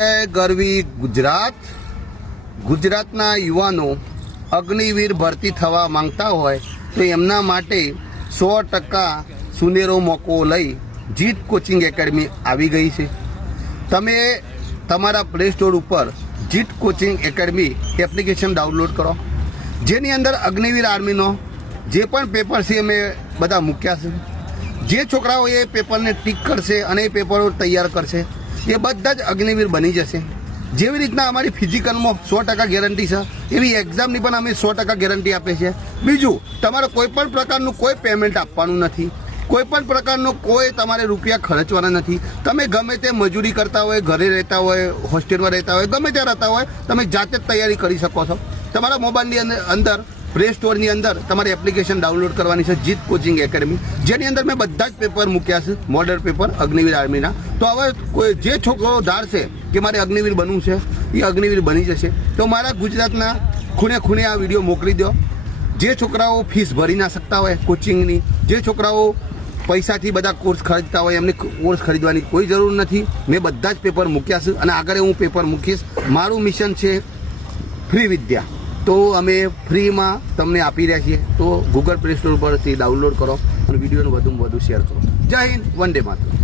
ગરવી ગુજરાતના યુવાનો અગ્નિવીર ભરતી થવા માંગતા હોય તો એમના માટે 100% સુનેરો મોકો લઈ જીત કોચિંગ એકેડમી આવી ગઈ છે। તમે તમારા પ્લે સ્ટોર ઉપર જીત કોચિંગ એકેડમી એપ્લિકેશન ડાઉનલોડ કરો, જેની અંદર અગ્નિવીર આર્મીનો જે પણ પેપર છે અમે બધા મૂક્યા છે। જે છોકરાઓ એ પેપરને ટીક કરશે અને એ પેપરો તૈયાર કરશે એ બધા જ અગ્નિવીર બની જશે। જેવી રીતના અમારી ફિઝિકલમાં 100% ગેરંટી છે એવી એક્ઝામની પણ અમે 100% ગેરંટી આપીએ છીએ। બીજું, તમારે કોઈ પણ પ્રકારનું કોઈ પેમેન્ટ આપવાનું નથી, કોઈ પણ પ્રકારનો કોઈ તમારે રૂપિયા ખર્ચવાના નથી। તમે ગમે તે મજૂરી કરતા હોય, ઘરે રહેતા હોય, હોસ્ટેલમાં રહેતા હોય, ગમે ત્યાં રહેતા હોય, તમે જાતે જ તૈયારી કરી શકો છો। તમારા મોબાઈલની અંદર પ્લે સ્ટોરની અંદર તમારે એપ્લિકેશન ડાઉનલોડ કરવાની છે જીત કોચિંગ એકેડમી, જેની અંદર મેં બધા જ પેપર મૂક્યા છે, મોડલ પેપર અગ્નિવીર આર્મીના। તો હવે કોઈ જે છોકરો ધારશે કે મારે અગ્નિવીર બનવું છે એ અગ્નિવીર બની જશે। તો મારા ગુજરાતના ખૂણે ખૂણે આ વિડીયો મોકલી દો। જે છોકરાઓ ફીસ ભરી ના શકતા હોય કોચિંગની, જે છોકરાઓ પૈસાથી બધા કોર્સ ખરીદતા હોય, એમને કોર્સ ખરીદવાની કોઈ જરૂર નથી। મેં બધા જ પેપર મૂક્યા છે અને આગળ હું પેપર મૂકીશ। મારું મિશન છે ફ્રી વિદ્યા, તો અમે ફ્રીમાં તમને આપી રહ્યા છીએ। તો ગૂગલ પ્લે સ્ટોર પરથી ડાઉનલોડ કરો અને વિડીયોને વધુમાં વધુ શેર કરો। જય હિન્દ, વંદે માતરમ।